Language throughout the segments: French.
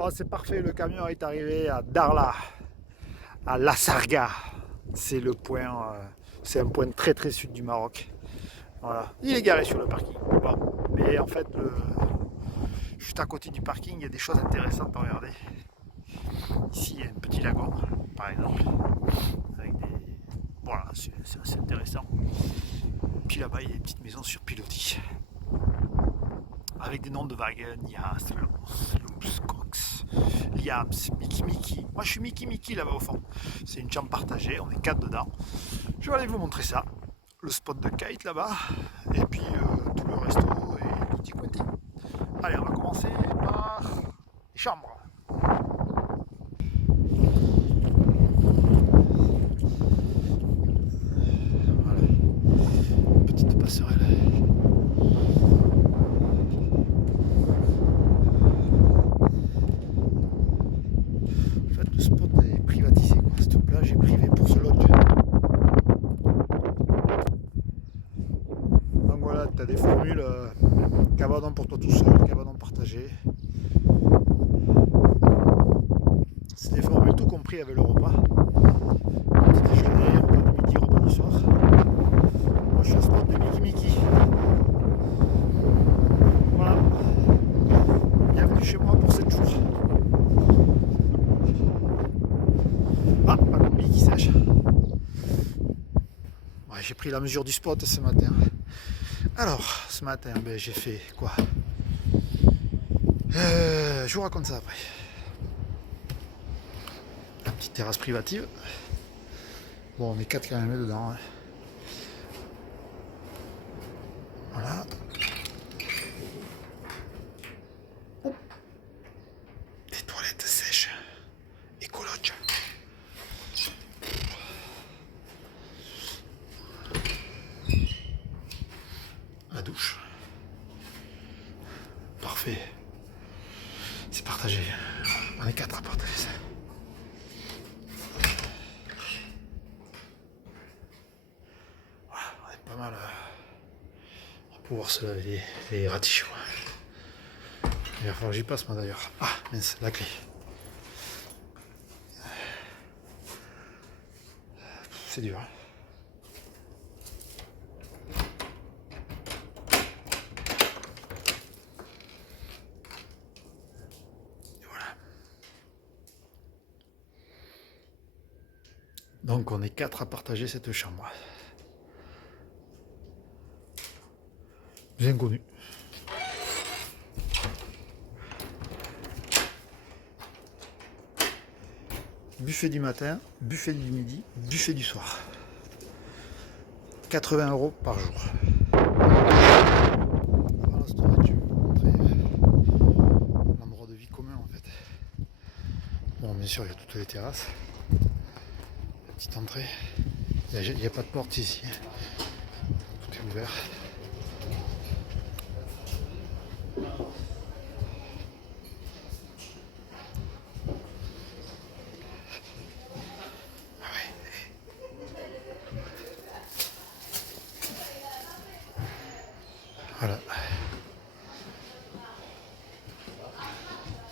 Bon, c'est parfait, le camion est arrivé à Darla, à La Sarga. C'est le point, c'est un point très très sud du Maroc. Voilà. Il est garé sur le parking. Bon. Mais en fait, juste à côté du parking, il y a des choses intéressantes à regarder. Ici, il y a un petit lagon, par exemple. Avec des... Voilà, c'est assez intéressant. Puis là-bas, il y a des petites maisons sur pilotis. Avec des noms de vagues. Nias, Loops, Cox, Liams, Mickey Mickey. Moi, je suis Mickey Mickey là-bas au fond. C'est une chambre partagée, on est 4 dedans. Je vais aller vous montrer ça. Le spot de kite là-bas. Et puis tout le resto et tutti quanti. Allez, on va commencer par les chambres. Voilà. Petite passerelle. En fait, le spot est privatisé, quoi. Cette plage est privée pour ce lodge. Donc voilà, tu as des formules cabanon pour toi tout seul, cabanon partagé. C'est des formules tout compris avec le repas. Petit déjeuner, repas du midi, repas du soir. Moi je suis au spot de Mickey Mickey. Voilà. Bienvenue chez moi pour 7 jours. Ah, ma combi qui sèche. Ouais, j'ai pris la mesure du spot ce matin. Alors, ce matin, ben, j'ai fait quoi? Je vous raconte ça après. La petite terrasse privative. Bon, on est 4 quand même dedans. Hein. Voilà. Oh. Des toilettes sèches. Écologe. La douche. Parfait. C'est partagé. On est 4 à partager ça. Voilà, on est pas mal à pouvoir se laver les ratichons. Il va falloir que j'y passe moi d'ailleurs. Ah mince, la clé. C'est dur. Hein. Et voilà. Donc on est 4 à partager cette chambre. Bien connu. Buffet du matin, buffet du midi, buffet du soir. 80 € par jour. Voilà, storage, je vais vous montrer l'endroit de vie commun en fait. Bon, bien sûr, il y a toutes les terrasses. La petite entrée. Il n'y a pas de porte ici. Tout est ouvert. Voilà.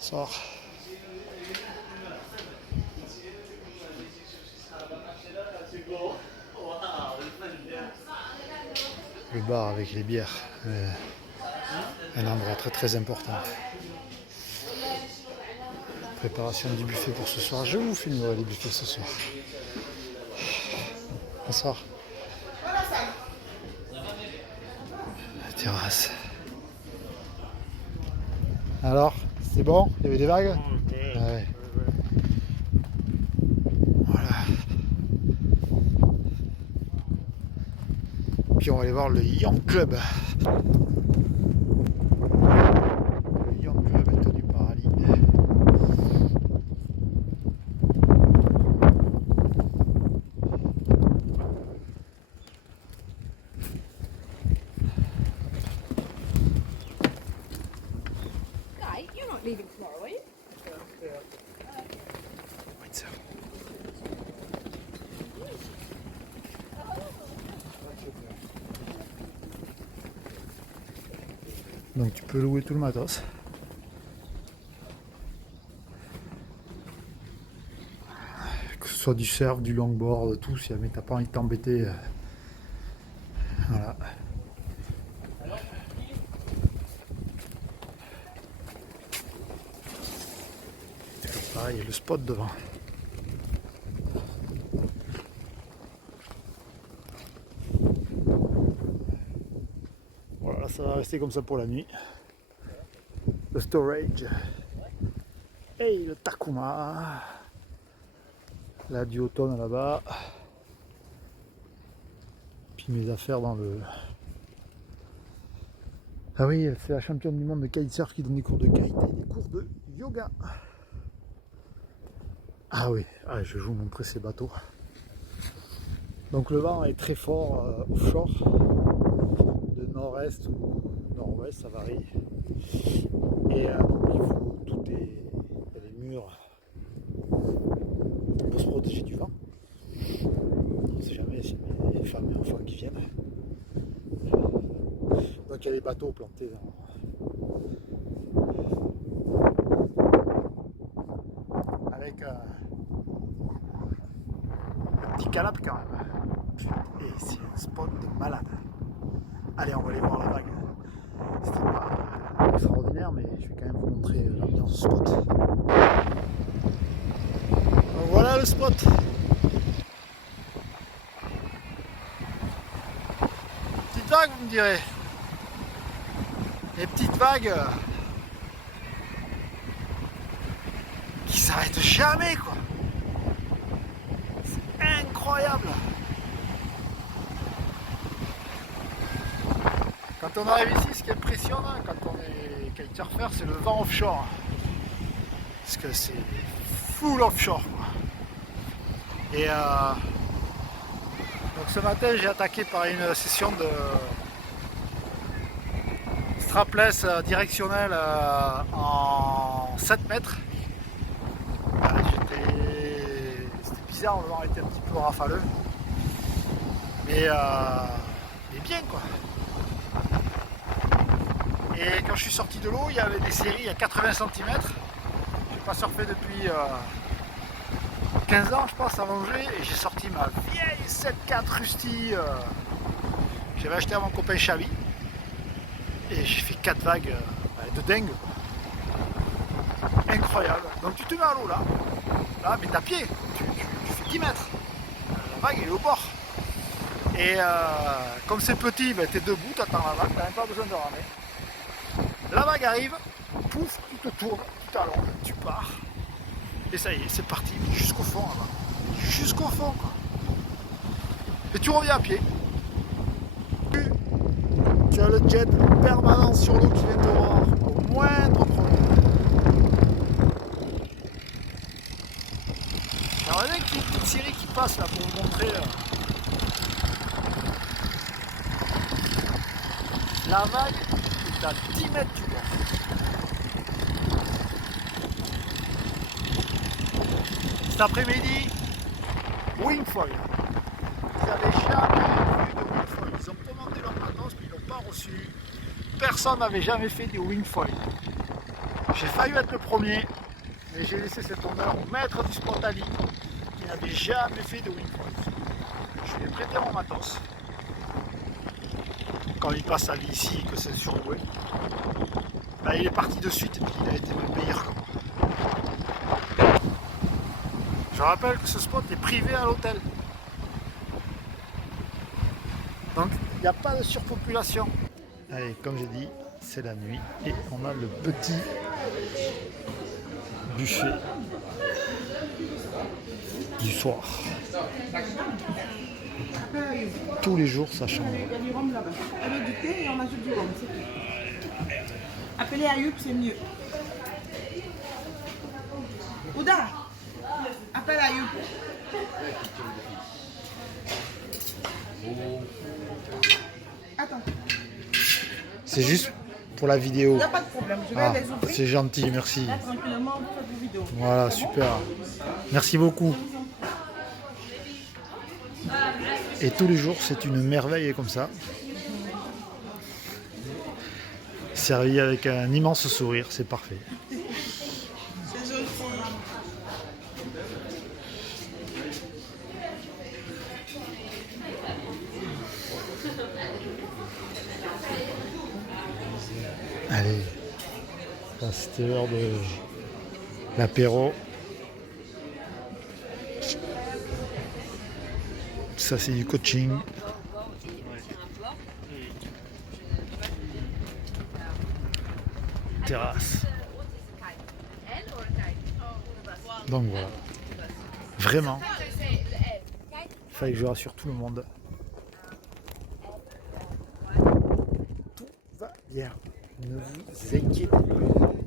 Sort. Le bar avec les bières. Un endroit très très important. Préparation du buffet pour ce soir. Je vous filmerai les buffets ce soir. Bonsoir. La terrasse. Alors, c'est bon? Il y avait des vagues? Ouais. Voilà. Puis on va aller voir le Yacht Club. Le Yacht Club est tenu par Ali. Guy, you're not leaving tomorrow, are you? Donc tu peux louer tout le matos. soit du surf, du longboard, tout, si jamais t'as pas envie de t'embêter. Voilà. Ah, il y a le spot devant. Voilà, ça va rester comme ça pour la nuit. Le storage. Et le Takuma. La duotone là-bas. Puis mes affaires dans le... Ah oui, c'est la championne du monde de kitesurf qui donne des cours de kite et des cours de yoga. Ah oui, je vais vous montrer ces bateaux. Donc le vent est très fort offshore, de nord-est ou nord-ouest, ça varie. Et donc tout est, il y a des murs pour se protéger du vent. On ne sait jamais si les femmes et enfants qui viennent. Donc il y a des bateaux plantés avec un petit canapé quand même. Et c'est un spot de malade. Allez, on va aller voir la vague. C'était pas extraordinaire, mais je vais quand même vous montrer l'ambiance du spot. Donc voilà le spot. Petite vague, vous me direz. Les petites vagues qui s'arrêtent jamais, quoi. C'est incroyable. Quand on arrive ici, ce qui est impressionnant quand on est kitesurfer, c'est le vent offshore. Parce que c'est full offshore, quoi. Et donc ce matin, j'ai attaqué par une session de strapless directionnel en 7 mètres. C'était bizarre, le vent était un petit peu rafaleux. Mais bien, quoi. Et quand je suis sorti de l'eau, il y avait des séries à 80 cm. Je n'ai pas surfé depuis 15 ans, je pense, à Angers. Et j'ai sorti ma vieille 7.4 Rusty. J'avais acheté à mon copain Xavi. Et j'ai fait 4 vagues de dingue. Incroyable. Donc tu te mets à l'eau là, mais t'as pied. Tu fais 10 mètres. La vague est au bord. Et comme c'est petit, t'es debout, t'attends la vague, t'as même pas besoin de ramer. La vague arrive, pouf, tu te tournes, tu t'allonges, tu pars. Et ça y est, c'est parti, jusqu'au fond là-bas. Jusqu'au fond, quoi. Et tu reviens à pied. Tu as le jet permanent sur l'eau qui vient te voir au moindre problème. Alors il y a une petite série qui passe là pour vous montrer la vague est à 10 mètres du bord. Cet après-midi, wingfoil. Ils n'avaient jamais vu de wingfoil. Ils ont commandé leur matos mais ils ne l'ont pas reçu. Personne n'avait jamais fait des wingfoil. J'ai failli être le premier, mais j'ai laissé cet honneur au maître du spot Ali qui n'avait jamais fait de wingfoil. Je lui ai prêté mon matos. Quand il passe sa vie ici et que c'est surloué, il est parti de suite et puis il a été même meilleur que moi. Je rappelle que ce spot est privé à l'hôtel. Donc il n'y a pas de surpopulation. Allez, comme j'ai dit, c'est la nuit et on a le petit buffet du soir. Tous les jours ça change. Il y a du rhum là-bas. Avec du thé et on ajoute du rhum, c'est tout. Appelez Ayoub, c'est mieux. Ouda, appelle Ayoub. Attends. C'est juste pour la vidéo. Il n'y a pas de problème, je vais les ouvrir. C'est gentil, merci. Là, tranquillement, vous faites vos vidéos. Voilà, super. Merci beaucoup. Et tous les jours, c'est une merveille comme ça. Servi avec un immense sourire, c'est parfait. C'est gentil. Allez, ça, c'était l'heure de l'apéro. Ça c'est du coaching. Terrasse. Donc voilà. Vraiment. Il fallait que je rassure tout le monde. Tout va bien. Ne vous inquiétez pas.